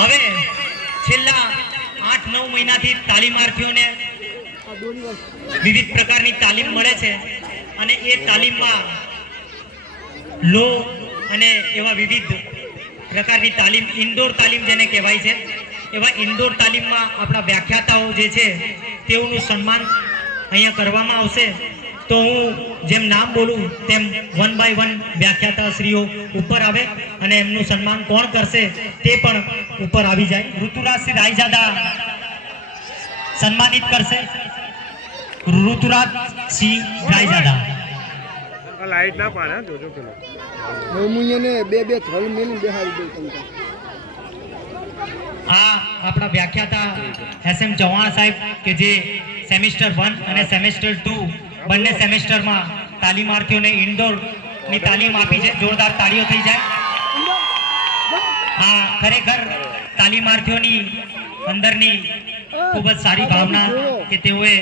હવે છેલ્લા 8-9 મહિનાથી તાલીમાર્થીઓને વિવિધ પ્રકારની તાલીમ મળે છે અને એ તાલીમમાં લો અને એવા વિવિધ પ્રકારની તાલીમ ઇન્ડોર તાલીમ જેને કહેવાય છે એવા ઇન્ડોર તાલીમમાં આપણા વ્યાખ્યાતાઓ જે છે તેઓનું સન્માન અહીંયા કરવામાં આવશે। તો હું જેમ નામ બોલું તેમ 1 બાય 1 વ્યાખ્યાતાશ્રીઓ ઉપર આવે અને એમનું સન્માન કોણ કરશે તે પણ ઉપર આવી જાય। ઋતુરાજસિંહ રાયજાદા સન્માનિત કરશે। ઋતુરાજસિંહ રાયજાદા લાઈટ ના પાડે જોજો પેલો હું બે થલ મેલ બેહારી દઉં તમને। આ આપણા વ્યાખ્યાતા એસએમ ચૌહાણ સાહેબ કે જે સેમેસ્ટર 1 અને સેમેસ્ટર 2 બંને સેમેસ્ટરમાં તાલીમાર્થીઓને ઇન્ડોરની તાલીમ આપી છે। જોરદાર તાળીઓ થઈ જાય। આ ખરેખર તાલીમાર્થીઓની અંદરની ખૂબ જ સારી ભાવના કે તેઓએ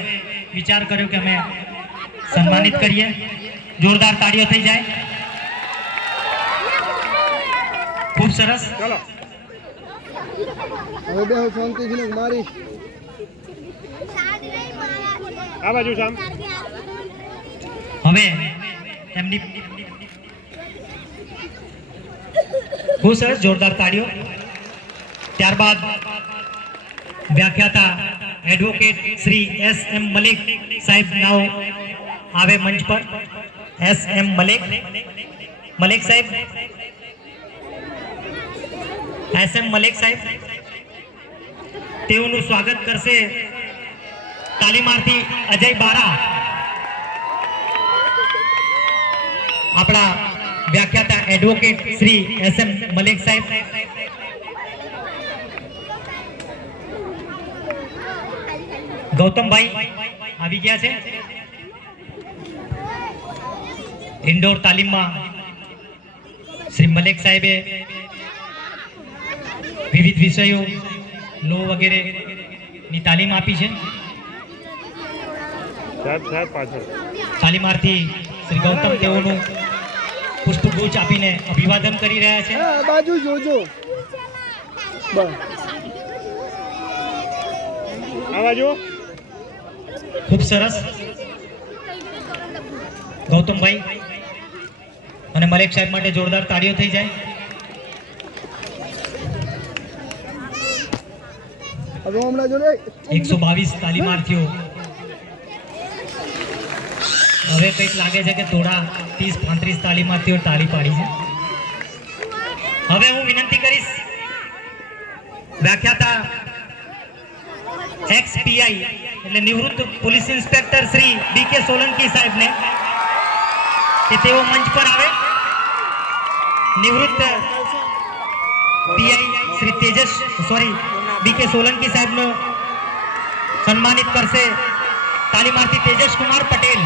વિચાર કર્યો કે અમે સન્માનિત કરીએ। જોરદાર તાળીઓ થઈ જાય। ખૂબ સરસ। ચલો હવે બે શાંતિથી મારી આ બાજુ સામ હવે એમની ખૂબ સરસ જોરદાર તાળીઓ। ત્યારબાદ વ્યાખ્યાતા એડવોકેટ શ્રી એસ.એમ. મલિક સાહેબ નાઓ આવે મંચ પર। એસ.એમ. મલિક સાહેબ એસ.એમ. મલિક સાહેબ તેઓનું સ્વાગત કરશે તાલીમાર્થી અજય બારા। આપણા વ્યાખ્યાતા એડવોકેટ શ્રી એસ.એમ. મલિક સાહેબ ગૌતમભાઈ આવી ગયા છે। ઇન્ડોર તાલીમમાં શ્રી મલિક સાહેબે વિવિધ વિષયો લો વગેરે ની તાલીમ આપી છે। તાલીમાર્થી શ્રી ગૌતમ તેઓનું પુષ્પગુચ્છ આપીને અભિવાદન કરી રહ્યા છે। બાજુ જોજો આ બાજુ ખૂબ સરસ। ગૌતમભાઈ અને મલિક સાહેબ માટે જોરદાર તાળીઓ થઈ જાય। હવે હમણાં જોડે 122 તાલીમાર્થીઓ હવે કંઈક લાગે છે કે થોડા 30-35 તાલીમાર્થીઓ તાળી પાડી છે। હવે હું વિનંતી કરીશ વ્યાખ્યાતા એક્સપીઆઈ એટલે નિવૃત્ત પોલીસ ઇન્સ્પેક્ટર શ્રી ડી.કે. સોલંકી સાહેબને કે તેઓ મંચ પર આવે। નિવૃત્ત પીઆઈ શ્રી ડી.કે. સોલંકી સાહેબનો સન્માનિત કરશે તાલીમાર્થી તેજસ કુમાર પટેલ।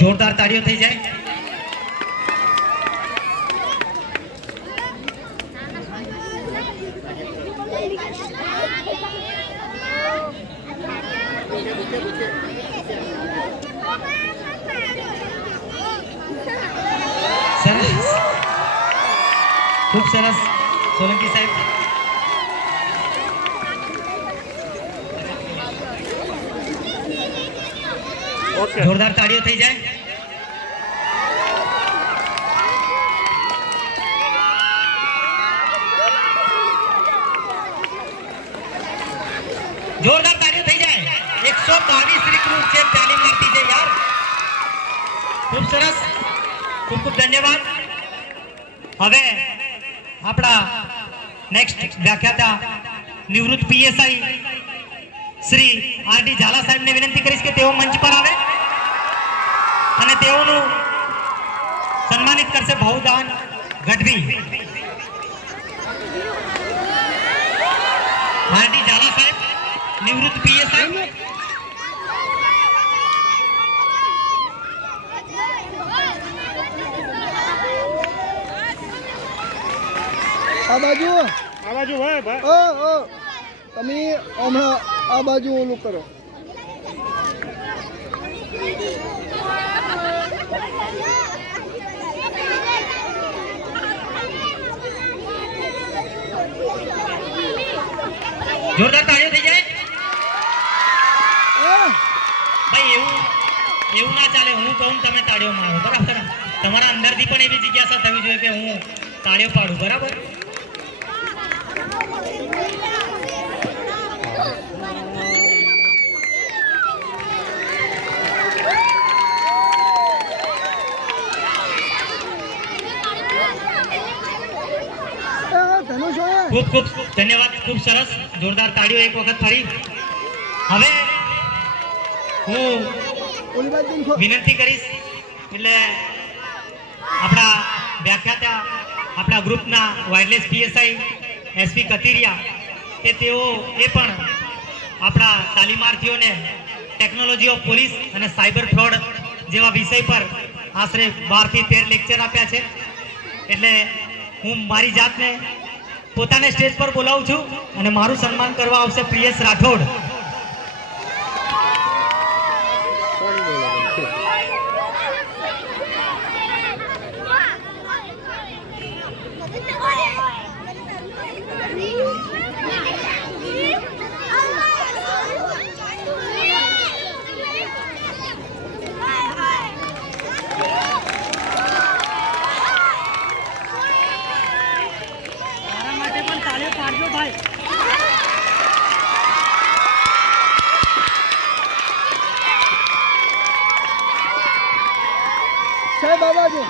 જોરદાર તાળીઓ થઈ જાય। સરસ ખૂબ સરસ સોલંકી સાહેબ। જોરદાર તાળીઓ થઈ જાય। જોરદાર તાળીઓ થઈ જાય। 122 રિક્રુટ છે તાલીમાર્થી છે યાર। ખૂબ સરસ ખૂબ ખૂબ ધન્યવાદ। હવે આપણા નેક્સ્ટ વ્યાખ્યાતા નિવૃત્ત પીએસઆઈ શ્રી આર.ડી. ઝાલા સાહેબને વિનંતી કરીશ કે તેઓ મંચ પર આવે અને તેઓનું સન્માનિત કરશે ભાઉદાન ગઢવી। આર.ડી. ઝાલા સાહેબ નિવૃત્ત પીએસઆઈ। આ બાજુ આ બાજુ હોય ભાઈ. ઓ તમે હમણાં આ બાજુ ઓલું કરો. જોરદાર તાળીઓ થઈ જાય. હા. ભાઈ એવું ના ચાલે. હું કહું તમે તાળીઓ મારો, બરાબર? તમારા અંદરથી પણ એવી જિજ્ઞાસા થવી જોઈએ કે હું તાળીઓ પાડું, બરાબર? ધનુષ હોય. ખૂબ ખૂબ ધન્યવાદ. ખૂબ સરસ. જોરદાર તાળીઓ એક વખત ફરી. હવે હું ઓલી બાજુ વિનંતી કરીશ, એટલે આપણા વ્યાખ્યાતા આપણા ગ્રુપના વાયરલેસ પીએસઆઈ એસપી કતિરિયા કે તેઓ એ પણ આપણા તાલીમાર્થીઓને ટેકનોલોજી ઓફ પોલીસ અને સાયબર ફ્રોડ જેવા વિષય પર આશરે 12 થી 13 લેક્ચર આપ્યા છે. એટલે હું મારી જાતને પોતાને સ્ટેજ પર બોલાવું છું અને મારું સન્માન કરવા આવશે પ્રિયેશ રાઠોડ. સાહેબ આ બાજુ.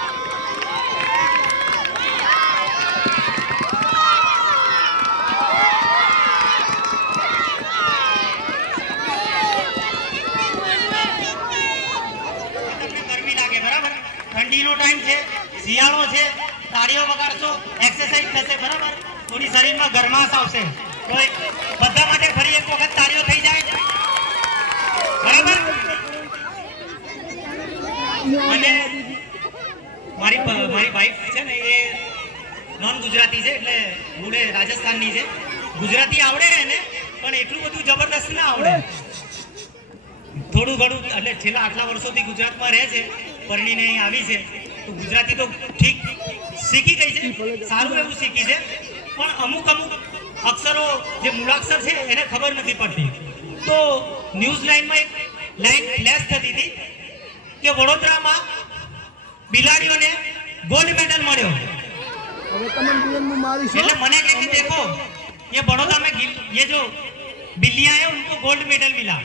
ગરમી લાગે, બરાબર? ઠંડીનો ટાઈમ છે, શિયાળો છે, તાળીઓ વગાડશો, એક્સરસાઇઝ થશે, બરાબર? થોડી શરીરમાં ગરમાશ આવશે. તો બધા માટે ફરી એક વખત તાળીઓ થઈ જાય, બરાબર? અને મારી વાઈફ છે ને એ નોન ગુજરાતી છે, એટલે મૂળે રાજસ્થાનની છે. ગુજરાતી આવડે ને પણ એટલું બધું જબરદસ્ત ના આવડે. થોડું ઘણું, એટલે છેલ્લા આટલા વર્ષોથી ગુજરાતમાં રહે છે, પરણીને અહીં આવી છે, તો ગુજરાતી તો ઠીક શીખી ગઈ છે, સારું એવું શીખી છે, પણ અમુક અક્ષરો જે મૂળાક્ષર છે એને ખબર નથી પડતી. તો ન્યૂઝ લાઈનમાં એક લાઈન ફ્લેશ થતી હતી કે વડોદરામાં બિલાડીઓને ગોલ્ડ મેડલ મળ્યો. હવે તમે બીએમનું મારીશું. એટલે મને કહે કે देखो ये बड़ौदा में ये जो बिल्लियां हैं उनको गोल्ड मेडल मिला.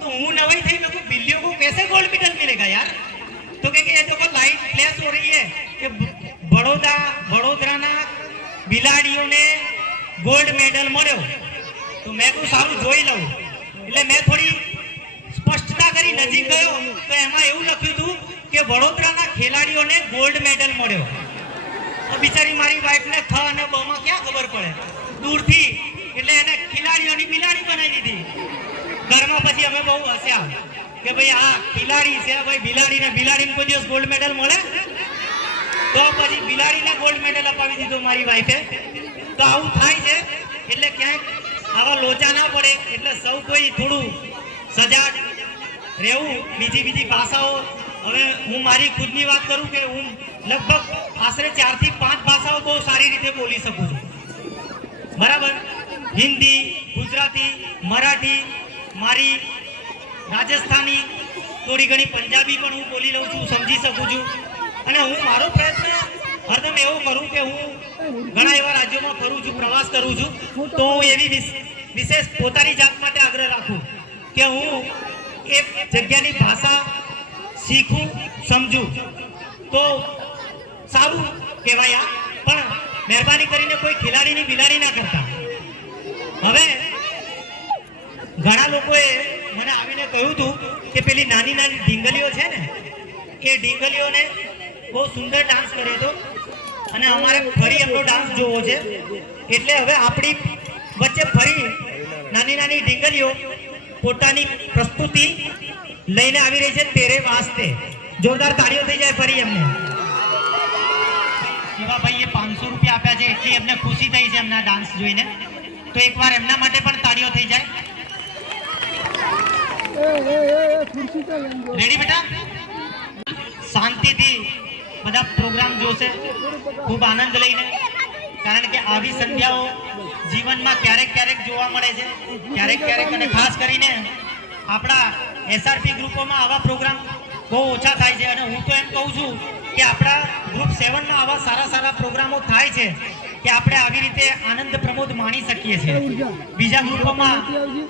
तो હું નવાઈ થઈ, મેં કહ્યું बिल्लियों को कैसे गोल्ड मेडल मिलेगा यार? तो કે ये देखो लाइट फ्लैश हो रही है कि વડોદરાના બિલાડીઓને ગોલ્ડ મેડલ મળ્યો. તો મેં કહ્યું સારું જોઈ લઉં. એટલે મેં થોડી સ્પષ્ટતા કરી, નજીક ગયો તો એમાં એવું લખ્યું હતું કે વડોદરાના ખેલાડીઓને ગોલ્ડ મેડલ મળ્યો. તો બિચારી મારી વાઈફને ખ અને બ માં ક્યાં ખબર પડે દૂરથી, એટલે એને ખિલાડીઓની બિલાડી બનાવી દીધી. ઘરમાં પછી અમે બહુ હસ્યા કે ભાઈ આ બિલાડી છે, ભાઈ બિલાડીને કોઈ દિવસ ગોલ્ડ મેડલ મળે? તો પછી બિલાડીને ગોલ્ડ મેડલ અપાવી દીધો મારી વાઈફે. તો આવું થાય છે, એટલે ક્યાંક આવા લોચા ના પડે, એટલે સૌ કોઈ થોડું સજાગ રહેવું. બીજી ભાષાઓ, હવે હું મારી ખુદની વાત કરું કે હું લગભગ આશરે 4 થી 5 ભાષાઓ બહુ સારી રીતે બોલી શકું છું, બરાબર? હિન્દી, ગુજરાતી, મરાઠી, મારી રાજસ્થાની, થોડી ઘણી પંજાબી પણ હું બોલી લઉં છું, સમજી શકું છું. અને હું મારો પ્રયત્ન હરદમ એવો કરું કે હું ઘણા એવા રાજ્યોમાં ફરું છું, પ્રવાસ કરું છું, તો હું એવી વિશેષ પોતાની જાત માટે આગ્રહ રાખું કે હું એ જગ્યાની ભાષા શીખું, સમજું, તો સારું કહેવાય. પણ મહેરબાની કરીને કોઈ ખેલાડીની બિલાડી ના કરતા. હવે ઘણા લોકોએ મને આવીને કહ્યું હતું કે પેલી નાની ઢીંગલીઓ છે ને, એ ઢીંગલીઓને બહુ સુંદર ડાન્સ કર્યો હતો અને અમારે ફરી એમનો ડાન્સ જોવો છે. એટલે હવે આપણી વચ્ચે ફરી નાની ઢીંગલીઓ પોતાની પ્રસ્તુતિ લઈને આવી રહી છે તેરે વાસ્તે. જોરદાર તાળીઓ થઈ જાય ફરી એમને. એવા ભાઈએ 500 રૂપિયા આપ્યા છે, એટલી એમને ખુશી થઈ છે એમના ડાન્સ જોઈને. તો એકવાર એમના માટે પણ તાળીઓ થઈ જાય. ખુરશી તો લઈને જો. રેડી બેટા? શાંતિથી બધા પ્રોગ્રામ જોશે, ખૂબ આનંદ લઈને, કારણ કે આવી સંધ્યાઓ જીવનમાં ક્યારેક ક્યારેક જોવા મળે છે, ક્યારેક ક્યારેક. અને ખાસ કરીને આપણા એસઆરપી ગ્રુપોમાં આવા પ્રોગ્રામ બહુ ઓછા થાય છે. અને હું તો એમ કહું છું કે આપણા ગ્રુપ 7માં આવા સારા સારા પ્રોગ્રામો થાય છે કે આપણે આવી રીતે આનંદ પ્રમોદ માણી શકીએ છીએ. બીજા ગ્રુપોમાં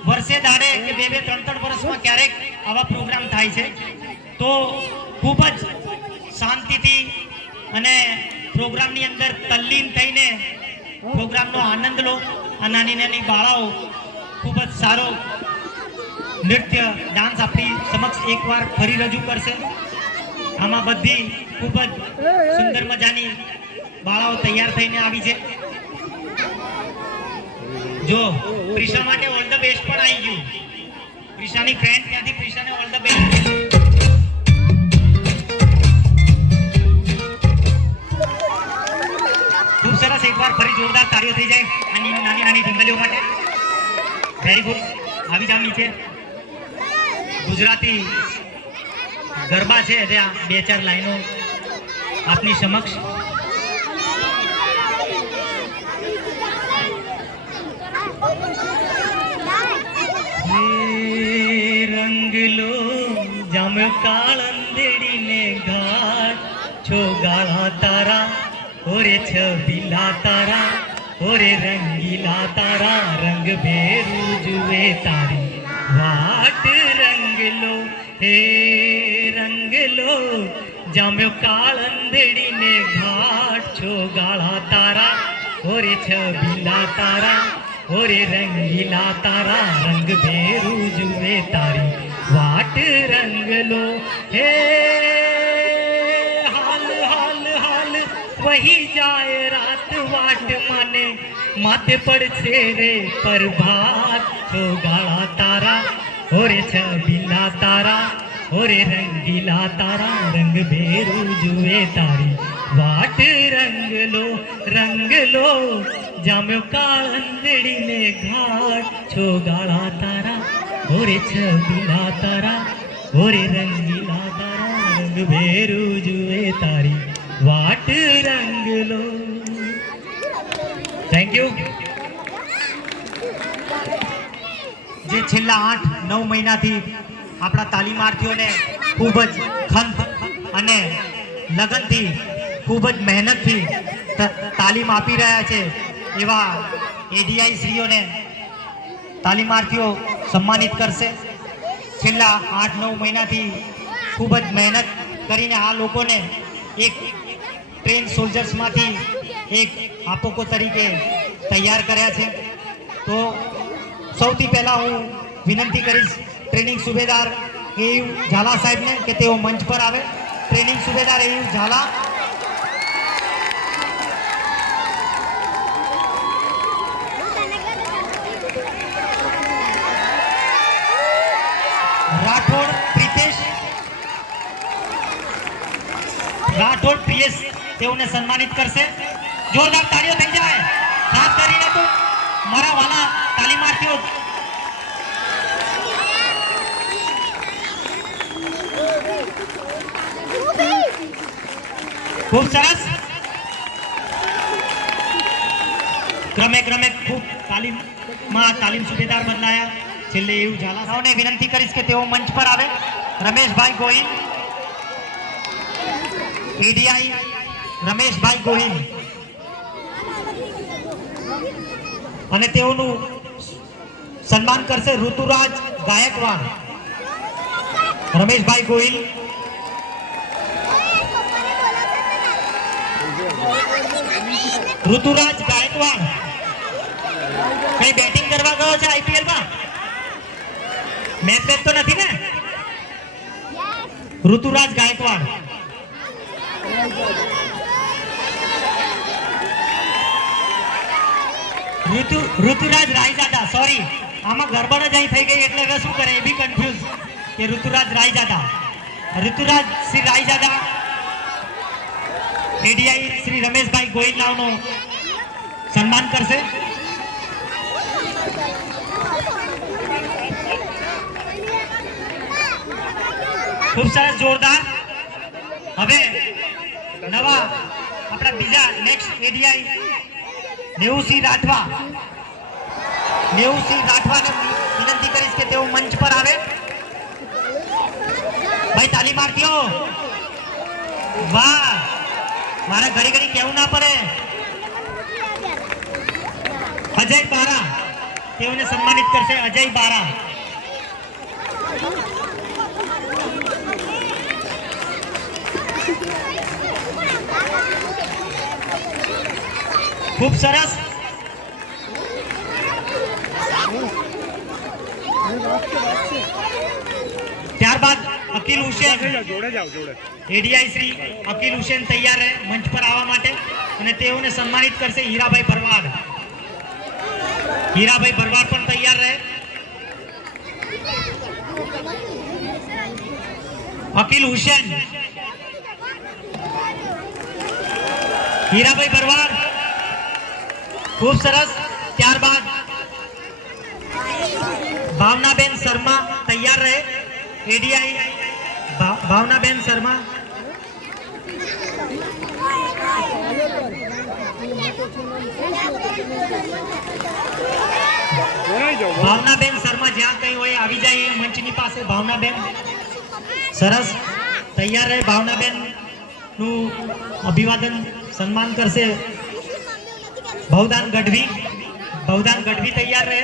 વર્ષે દાડે કે 2-3 વર્ષમાં ક્યારેક આવા પ્રોગ્રામ થાય છે. તો ખૂબ જ શાંતિથી અને પ્રોગ્રામની અંદર તલ્લીન થઈને પ્રોગ્રામનો આનંદ લો. આ નાની નાની બાળાઓ ખૂબ જ સારો નૃત્ય ડાન્સ આપણી સમક્ષ એકવાર ફરી રજૂ કરશે. આમાં બધી ખૂબ જ સુંદર મજાની બાળાઓ તૈયાર થઈને આવી છે. જો પ્રિશા માટે ઓલ ધ બેસ્ટ પણ આવી ગયું. પ્રિશાની ફ્રેન્ડ ત્યાંથી પ્રિશાને ઓલ ધ બેસ્ટ. ખૂબ સરસ. એકવાર ફરી જોરદાર તાળીઓ થઈ જાય આની નાની નાની ઢીંગલીઓ માટે. Very good. આવી જાવ નીચે. ગુજરાતી ગરબા છે ત્યાં 2-4 લાઈનો આપની સમક્ષ. રંગ લો જામ્યો કાળંદેડીને ઘાટ, છો ગાળા તારા ઓરે છબીલા તારા, ઓરે રંગીલા તારા, રંગ ભેરું જુએ તારી વાટ. રંગ લો હે રંગ લો જામ્યો કાળંદેડીને ઘાટ, છો ગાળા તારા ઓરે છબીલા તારા, ઓરે રંગીલા તારા, રંગ ભેરું જુએ તારી વાટ. રંગ લો હે હાલ હાલ હાલ વહી જાય રાત વાટ, માને માથે પડશે રે પ્રભાત, છો ગાળા તારા ઓરે છબીલા તારા, ઓરે રંગીલા તારા, રંગ ભેરું જુએ તારી વાટ. રંગ લો જામ્યો કાળંદેડીને ઘાટ, છો ગાળા તારા ઓરે છબીલા તારા, ઓરે રંગીલા તારા, રંગ ભેરું જુએ તારી વાટ. રંગ લો. Thank you. જે છેલ્લા 8-9 મહિનાથી આપણા તાલીમાર્થીઓને ખૂબ જ ખંત અને લગનથી, ખૂબ જ મહેનતથી તાલીમ આપી રહ્યા છે એવા એડીઆઈ શ્રીઓને તાલીમાર્થીઓ સન્માનિત કરશે. છેલ્લા 8-9 મહિનાથી ખૂબ જ મહેનત કરીને આ લોકોને એક ટ્રેન સોલ્જર્સમાંથી એક આપોકો તરીકે તૈયાર કર્યા છે. તો સૌથી પહેલાં હું વિનંતી કરીશ ટ્રેનિંગ સુબેદાર એયુ ઝાલા સાહેબને કે તેઓ મંચ પર આવે. Training Subedar A U Jhala. રાઠોડ પ્રિતેશ, રાઠોડ પ્રિયેશ તેઓને સન્માનિત કરશે. જોરદાર તાળીઓ થઈ જાય. ખાસ કરીને તો મારા વાલા તાલીમાર્થીઓ. ખૂબ સરસ. ક્રમે ક્રમે ખૂબ તાલીમ સુબેદાર બદલાયા. છેલ્લે એવું ઝાલાને વિનંતી કરીશ કે તેઓ મંચ પર આવે. રમેશભાઈ ગોહિલ, એડીઆઈ રમેશભાઈ ગોહિલ, અને તેઓનું સન્માન કરશે ઋતુરાજ ગાયકવાડ. રમેશભાઈ ગોહિલ, ઋતુરાજ ગાયકવાડ કઈ બેટિંગ કરવા ગયો છે આઈપીએલમાં? મેચ તો નથી ને? ઋતુરાજ ગાયકવાડ. ઋતુરાજ રાયજાદા. સોરી, આમાં ગરબડ જ અહીં થઈ ગઈ એટલે હવે શું કરે એ બી કન્ફ્યુઝ કે ઋતુરાજ રાયજાદા. ઋતુરાજ શ્રી રાયજાદા એડીઆઈ શ્રી રમેશભાઈ ગોહિલનાવનું સન્માન કરશે. ખૂબ સરસ, જોરદાર. હવે નવા આપણા બીજા નેક્સ્ટ એડીઆઈ નેવુસિંહ રાઠવાને વિનંતી કરીશ કે તેઓ મંચ પર આવે. ભાઈ તાલી મારતીઓ, વાહ, મારે ઘડી ઘડી કેવું ના પડે. અજય બારા તેઓને સન્માનિત કરશે. અજય બારા. ખૂબ સરસ. ત્યારબાદ અકીલ હુસેન, જોડે જાઓ જોડે. એડીઆઈ શ્રી અકીલ હુસેન તૈયાર રહે મંચ પર આવવા માટે અને તેઓને સન્માનિત કરશે. હીરાભાઈ ભરવાડ પણ તૈયાર રહે. અકીલ હુસેન, હીરાભાઈ ભરવાડ, ખૂબ સરસ. ત્યારબાદ ભાવનાબેન શર્મા તૈયાર રહે. એડીઆઈ ભાવનાબેન શર્મા. ભાવનાબેન શર્મા જ્યાં કઈ હોય આવી જાય મંચની પાસે. ભાવનાબેન સરસ તૈયાર રહે. ભાવનાબેન નું અભિવાદન સન્માન કરશે ભવદાન ગઢવી તૈયાર રહે.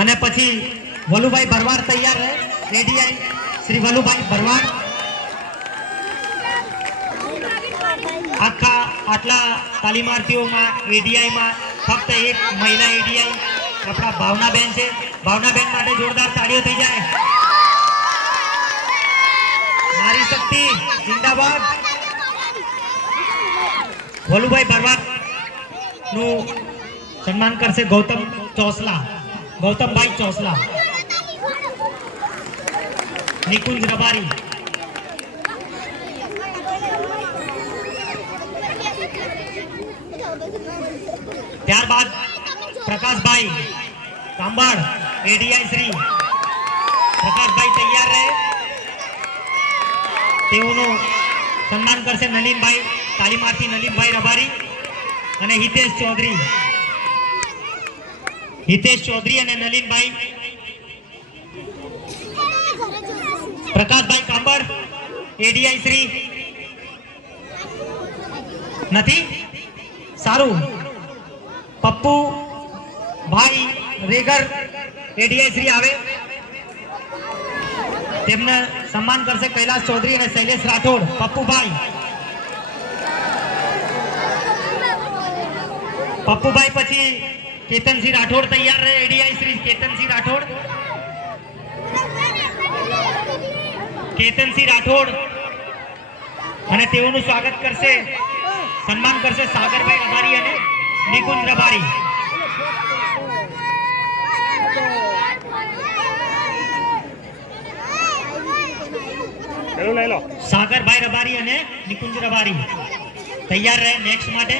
અને પછી વલુભાઈ ભરવાડ તૈયાર રહે. એડીઆઈ શ્રી વલુભાઈ ભરવાડ. આટલા તાલીમાર્થીઓમાં એડીઆઈમાં ફક્ત એક મહિલા એડીઆઈ આપણા ભાવનાબેન છે. ભાવનાબેન માટે જોરદાર તાળીઓ થઈ જાય. નારી શક્તિ જિંદાબાદ. વલુભાઈ ભરવાડ નું સન્માન કરશે ગૌતમભાઈ ચોસલા. નિકુંજ રબારી. ત્યારબાદ પ્રકાશભાઈ કાંબળ, એડીઆઈ શ્રી પ્રકાશભાઈ તૈયાર રહે. તેઓનું સન્માન કરશે નલીનભાઈ, તાલીમાર્થી નલીનભાઈ રબારી અને હિતેશ ચૌધરી અને નલીનભાઈ. પ્રકાશભાઈ કાંબળ, એડીઆઈ શ્રી નથી. સારું. પપ્પુ ભાઈ રેગર, એડીઆઈ શ્રી આવે. તેમને સન્માન કરશે કૈલાસ ચૌધરી અને શૈલેષ રાઠોડ. પપ્પુભાઈ પછી કેતનસિંહ રાઠોડ તૈયાર રહે. એડીઆઈ શ્રી કેતનસિંહ રાઠોડ અને તેઓનું સ્વાગત કરશે, સન્માન કરશે સાગરભાઈ રબારી અને નિકુંજ રબારી. સાગરભાઈ રબારી અને નિકુંજ રબારી તૈયાર રહે નેક્સ્ટ માટે.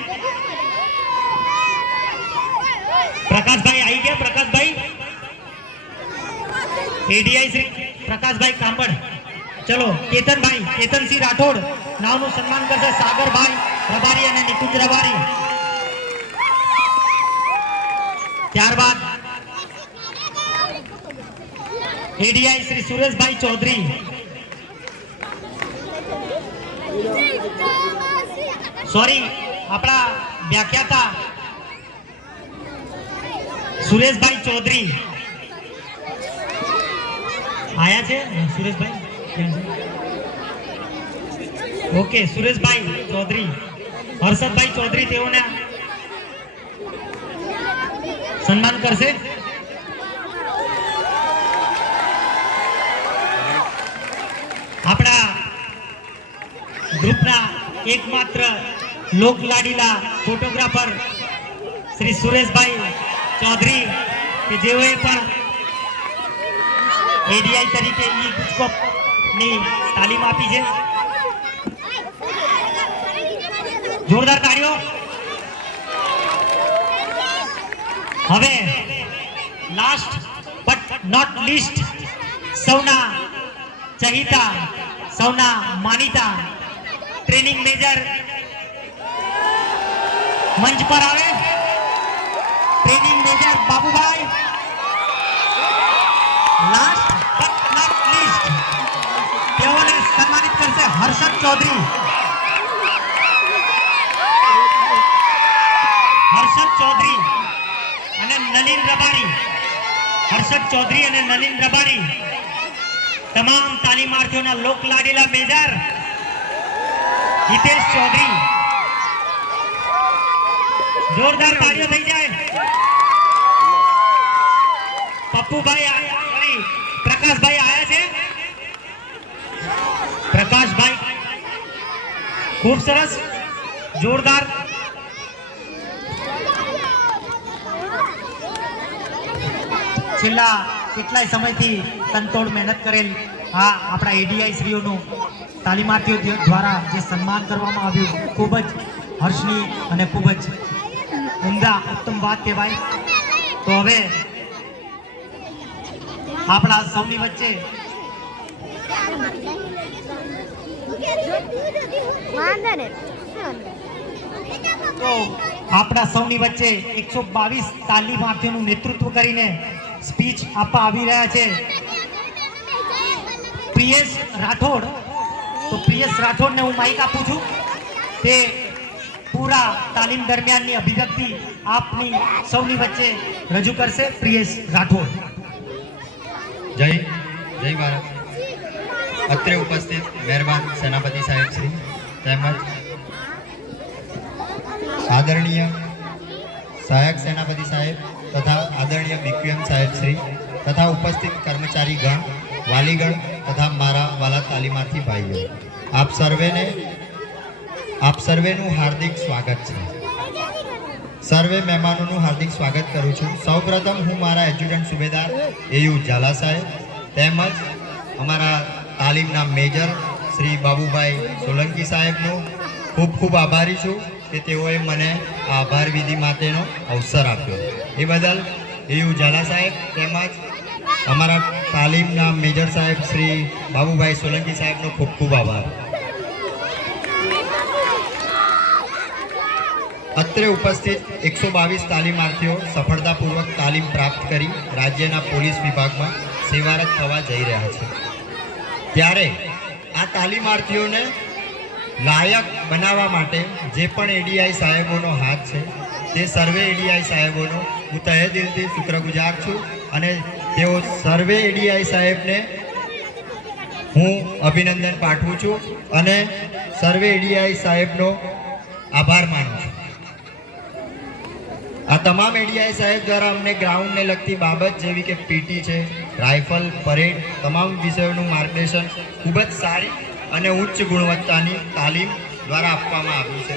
પ્રકાશભાઈ આવી ગયા. પ્રકાશભાઈ, એડીઆઈ શ્રી પ્રકાશભાઈ કાંબળ. ચલો કેતનસિંહ રાઠોડ નામનું સન્માન કરશે સાગરભાઈ રબારી અને નિકુંજ રબારી. ત્યારબાદ એડીઆઈ શ્રી સુરેશભાઈ ચૌધરી. સોરી, આપણા વ્યાખ્યાતા સુરેશભાઈ ચૌધરી આયા છે. સુરેશભાઈ ઓકે. સુરેશભાઈ ચૌધરી, હર્ષદભાઈ ચૌધરી તેઓને સન્માન કરશે. આપણા ગ્રુપના એકમાત્ર લોકલાડીલા ફોટોગ્રાફર શ્રી સુરેશભાઈ ચૌધરી કે જેઓએ પણ એડીઆઈ તરીકે ઈ ગુજકોપની તાલીમ આપી છે. જોરદાર તાળીઓ. હવે લાસ્ટ બટ નોટ લીસ્ટ સૌના ચહિતા સૌના માનીતા ટ્રેનિંગ મેજર મંચ પર આવે. Training major Babubhai. Last but not least તેઓને સન્માનિત કરશે હર્ષદ ચૌધરી. હર્ષદ ચૌધરી અને નલિન રબારી. હર્ષદ ચૌધરી અને નલિન રબારી તમામ તાલીમાર્થીઓના લોક લાડીલા મેજર હિતેશ ચૌધરી. જોરદાર તાળીઓ થઈ જાય. પપ્પુભાઈ સોરી પ્રકાશભાઈ આયા છે. પ્રકાશભાઈ ખૂબ સરસ જોરદાર. છેલ્લા કેટલાય સમયથી તનતોડ મહેનત કરેલ આ આપણા એડીઆઈ શ્રીઓનું તાલીમાર્થીઓ દ્વારા જે સન્માન કરવામાં આવ્યું ખૂબ જ હર્ષની અને ખૂબ જ ઉમદા ઉત્તમ વાત કહેવાય. તો હવે આપણા સૌની વચ્ચે તો આપણા સૌની વચ્ચે 122 તાલીમાર્થીઓનું નેતૃત્વ કરીને સ્પીચ આપવા આવી રહ્યા છે પ્રિયેશ રાઠોડ. તો પ્રિયેશ રાઠોડને હું માઇક આપું છું. તે પૂરા તાલીમ દરમિયાનની અભિવ્યક્તિ આપની સૌની વચ્ચે રજૂ કરશે. પ્રિયેશ રાઠોડ. જય જય ભારત. અત્રે ઉપસ્થિત મહેરબાન સેનાપતિ સાહેબ શ્રી તેમજ આદરણીય સહાયક સેનાપતિ સાહેબ તથા આદરણીય બીક્યુએમ સાહેબ શ્રી તથા ઉપસ્થિત કર્મચારી ગણ, વાલીગણ તથા મારા વાલા તાલીમાર્થી ભાઈઓ, આપ સર્વેનું હાર્દિક સ્વાગત છે. સર્વે મહેમાનોનું હાર્દિક સ્વાગત કરું છું. સૌપ્રથમ હું મારા એડજ્યુટન્ટ સુબેદાર એયુ ઝાલા સાહેબ તેમજ અમારા તાલીમના મેજર શ્રી બાબુભાઈ સોલંકી સાહેબનો ખૂબ ખૂબ આભારી છું કે તેઓએ મને આ આભાર વિધિ માટેનો અવસર આપ્યો. એ બદલ એયુ ઝાલા સાહેબ તેમજ અમારા તાલીમના મેજર સાહેબ શ્રી બાબુભાઈ સોલંકી સાહેબનો ખૂબ ખૂબ આભાર. અત્રે ઉપસ્થિત 122 તાલીમાર્થીઓ સફળતાપૂર્વક તાલીમ પ્રાપ્ત કરી રાજ્યના પોલીસ વિભાગમાં સેવારત થવા જઈ રહ્યા છે. ત્યારે આ તાલીમાર્થીઓને લાયક બનાવવા માટે જે પણ એડીઆઈ સાહેબોનો હાથ છે તે સર્વે એડીઆઈ સાહેબોનો હું તહે દિલથી શુક્રગુજાર છું અને તેઓ સર્વે એડીઆઈ સાહેબને હું અભિનંદન પાઠવું છું અને સર્વે એડીઆઈ સાહેબનો આભાર માનું છું. આ તમામ એડીઆઈ સાહેબ દ્વારા અમને ગ્રાઉન્ડને લગતી બાબત જેવી કે પીટી છે, રાઇફલ, પરેડ તમામ વિષયોનું માર્ગદર્શન ખૂબ જ સારી અને ઉચ્ચ ગુણવત્તાની તાલીમ દ્વારા આપવામાં આવ્યું છે.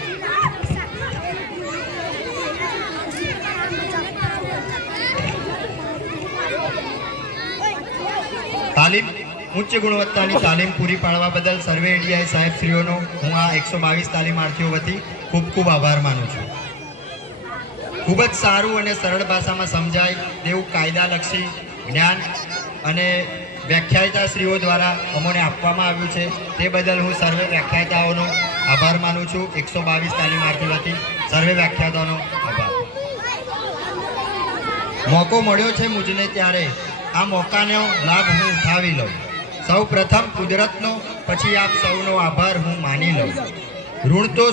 ઉચ્ચ ગુણવત્તાની તાલીમ પૂરી પાડવા બદલ સર્વે એડીઆઈ સાહેબશ્રીઓનો હું આ 122 તાલીમાર્થીઓ વતી ખૂબ ખૂબ આભાર માનું છું. ખૂબ જ સારું અને સરળ ભાષામાં સમજાય તેવું કાયદાલક્ષી જ્ઞાન અને વ્યાખ્યાયતાશ્રીઓ દ્વારા અમને આપવામાં આવ્યું છે. તે બદલ હું સર્વે વ્યાખ્યાતાઓનો આભાર માનું છું. 122 તાલીમાર્થી વતી સર્વે વ્યાખ્યાતાઓનો આભાર. મોકો મળ્યો છે મુજને ત્યારે આ મોકાનો લાભ હું ઉઠાવી લઉં. સૌ પ્રથમ કુદરતનો, પછી આપ સૌનો આભાર હું માની લઉં. ઋણ તો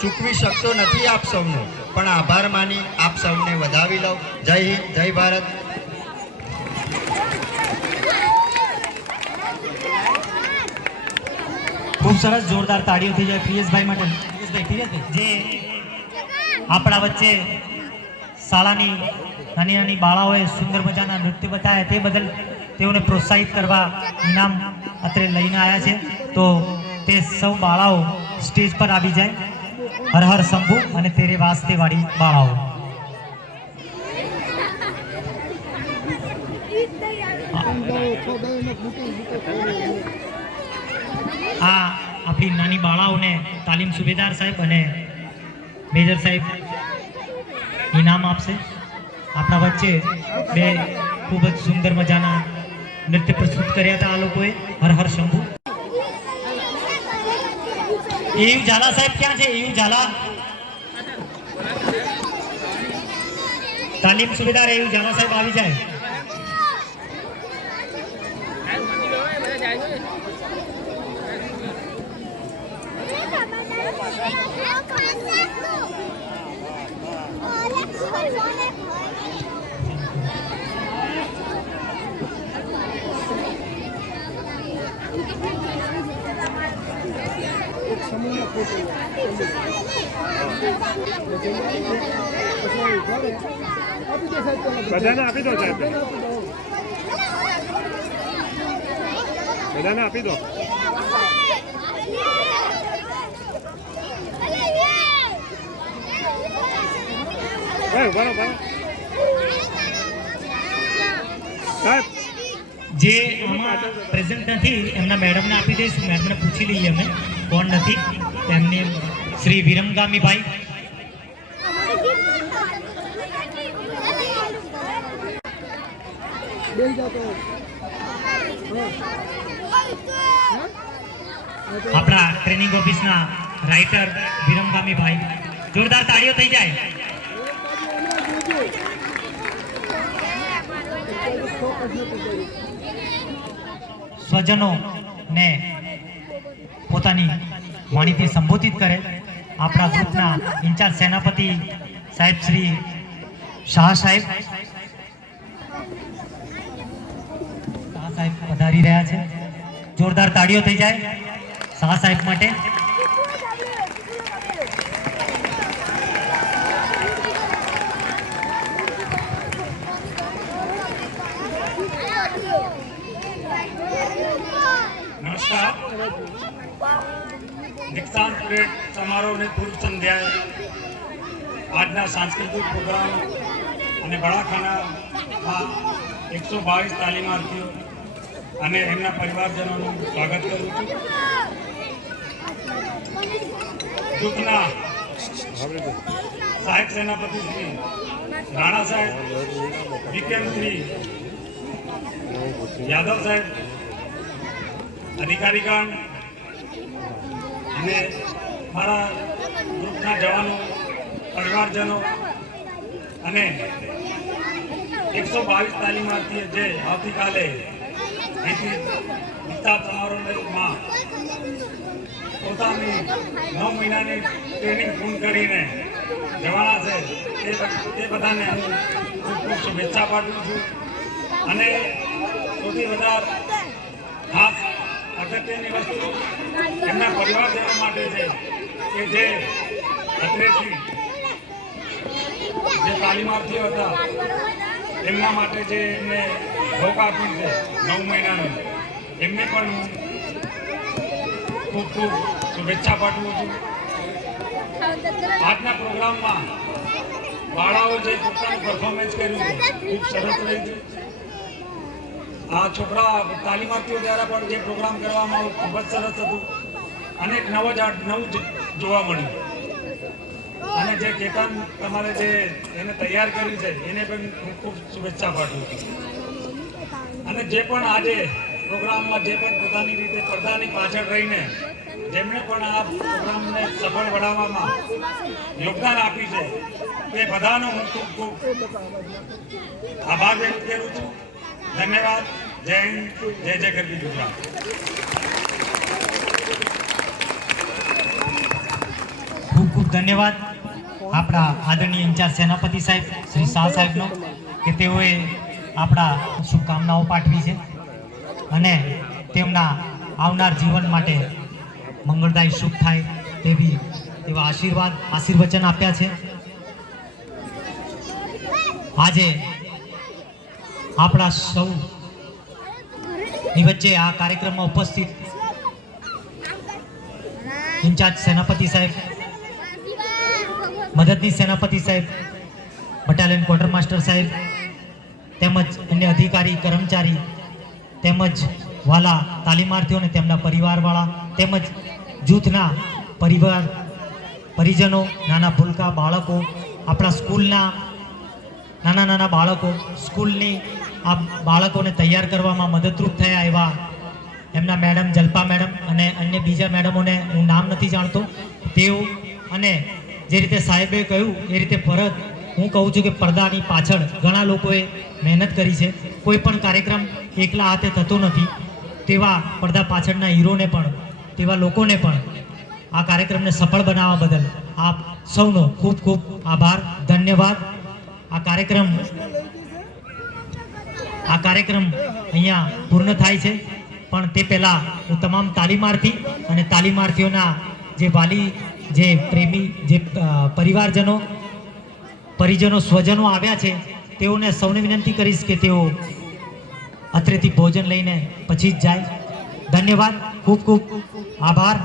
ચૂકવી શકતો નથી આપ સૌનો, પણ આભાર માની આપ સૌને વધાવી લઉં. જય હિન્દ, જય ભારત. ખૂબ સરસ જોરદાર તાળીઓ થઈ જાય પ્રિયેશભાઈ માટે. પ્રિયેશભાઈ જે આપણા વચ્ચે શાળાની નાની નાની બાળાઓએ સુંદર મજાના નૃત્ય બતાવ્યા તે બદલ તેઓને પ્રોત્સાહિત કરવા ઇનામ અત્રે લઈને આવ્યા છે. તો તે સૌ બાળાઓ સ્ટેજ પર આવી જાય. હર હર શંભુ અને તેરે વાસ્તે વાળી બાળાઓ. આ આપણી નાની બાળાઓને તાલીમ સુબેદાર સાહેબ અને મેજર સાહેબ ઇનામ આપશે. આપણા વચ્ચે બે ખૂબ જ સુંદર મજાના નૃત્ય પ્રસ્તુત કર્યા હતા આ લોકોએ. હર હર શંભુ. એવું ઝાલા સાહેબ ક્યાં છે? એવું ઝાલા તાલીમ સુબેદાર એવું ઝાલા સાહેબ આવી જાય. સમૂહના ફોટો આપી દે સાહેબ. બધાને આપી દો સાહેબ. બધાને આપી દો. બરો સાહેબ જે આમાં પ્રેઝન્ટ નથી એમના મેડમને આપી દઈશું. મેડમને પૂછી લઈએ અમે કોણ નથી. એમને શ્રી વિરમગામીભાઈ. બેસી જાઓ તો. આપણા ટ્રેનિંગ ઓફિસના રાઇટર વિરમગામીભાઈ. જોરદાર તાળીઓ થઈ જાય. સ્વજનો ને પોતાની વાણીથી સંબોધિત કરે. આપણા ગ્રુપના ઇન્ચાર્જ સેનાપતિ સાહેબ શ્રી શાહ સાહેબ પધારી રહ્યા છે. જોરદાર તાળીઓ થઈ જાય શાહ સાહેબ માટે. નમસ્કાર. દીક્ષાંત પરેડ સમારોહની પૂર્વ સંધ્યાએ આજના સાંસ્કૃતિક પ્રોગ્રામ અને બળાખાનામાં 122 તાલીમાર્થીઓ અને એમના પરિવારજનોનું સ્વાગત કરું છું. જૂથના સહાયક સેનાપતિ શ્રી રાણા સાહેબ, વિકેમ શ્રી યાદવ સાહેબ, અધિકારીગણ અને મારા ગ્રુપના જવાનો, પરિવારજનો અને 122 તાલીમાર્થીઓ જે આવતીકાલે અહીંથી દીક્ષા સમારોહમાં પોતાની 9 મહિનાની ટ્રેનિંગ પૂર્ણ કરીને જવાના છે તે બધાને હું ખૂબ ખૂબ શુભેચ્છા પાઠવું છું. અને સૌથી વધારે ખાસ અગત્યની વસ્તુ એમના પરિવારજનો માટે છે કે જે અત્રેથી જે તાલીમાર્થીઓ હતા એમના માટે જે એમને ભોગ આપ્યું છે 9 મહિનાનું, એમને પણ હું ખૂબ ખૂબ શુભેચ્છા પાઠવું છું. આજના પ્રોગ્રામમાં બાળાઓ જે પોતાનું પરફોર્મન્સ કર્યું છે ખૂબ સરસ રહ્યું છે. આ છોકરા તાલીમાર્થીઓ દ્વારા પણ જે પ્રોગ્રામ કરવામાં આવ્યો ખૂબ જ સરસ હતું અને એક નવું જોવા મળ્યું. અને જે કેતન તમારે જે એને તૈયાર કર્યું છે એને પણ હું ખૂબ શુભેચ્છા પાઠવું છું. અને જે પણ આજે પ્રોગ્રામમાં જે પણ પોતાની રીતે પડદાની પાછળ રહીને જેમણે પણ આ પ્રોગ્રામને સફળ બનાવવામાં યોગદાન આપ્યું છે તે બધાનો હું ખૂબ ખૂબ આભાર વ્યક્ત કરું છું. ધન્યવાદ. જય હિન્દ, જય જય ગરવી ગુજરાત. ખૂબ ખૂબ ધન્યવાદ આપણા આદરણીય ઇન્ચાર્જ સેનાપતિ સાહેબ શ્રી શાહ સાહેબનો કે તેઓએ આપણા શુભકામનાઓ પાઠવી છે અને તેમના આવનાર જીવન માટે મંગળદાયી શુભ થાય તેવા આશીર્વચન આપ્યા છે. આજે આપણા સૌ ની વચ્ચે આ કાર્યક્રમમાં ઉપસ્થિત ઇન્ચાર્જ સેનાપતિ સાહેબ, મદદની સેનાપતિ સાહેબ, બટાલિયન ક્વાર્ટર માસ્ટર સાહેબ તેમજ અન્ય અધિકારી કર્મચારી તેમજ વાલા તાલીમાર્થીઓ અને તેમના પરિવારવાળા તેમજ જૂથના પરિવાર પરિજનો, નાના ભૂલકા બાળકો, આપણા સ્કૂલના નાના બાળકો, સ્કૂલની આ બાળકોને તૈયાર કરવામાં મદદરૂપ થયા એવા એમના મેડમ જલ્પા મેડમ અને અન્ય બીજા મેડમોને હું નામ નથી જાણતો, તેઓ અને જે રીતે સાહેબે કહ્યું એ રીતે પરત હું કહું છું કે પડદાની પાછળ ઘણા લોકોએ મહેનત કરી છે. કોઈ પણ કાર્યક્રમ એકલા હાથે થતો નથી. તેવા પડદા પાછળના હીરોને પણ, તેવા લોકોને પણ આ કાર્યક્રમને સફળ બનાવવા બદલ આપ સૌનો ખૂબ ખૂબ આભાર, ધન્યવાદ. આ કાર્યક્રમ અહીંયા પૂર્ણ થાય છે, પણ તે પહેલાં હું તમામ તાલીમાર્થી અને તાલીમાર્થીઓના જે વાલી, જે પ્રેમી, જે પરિજનો સ્વજનો આવ્યા છે તેઓને સૌને વિનંતી કરીશ કે તેઓ અત્રેથી ભોજન લઈને પછી જ જાય. ધન્યવાદ, ખૂબ ખૂબ આભાર.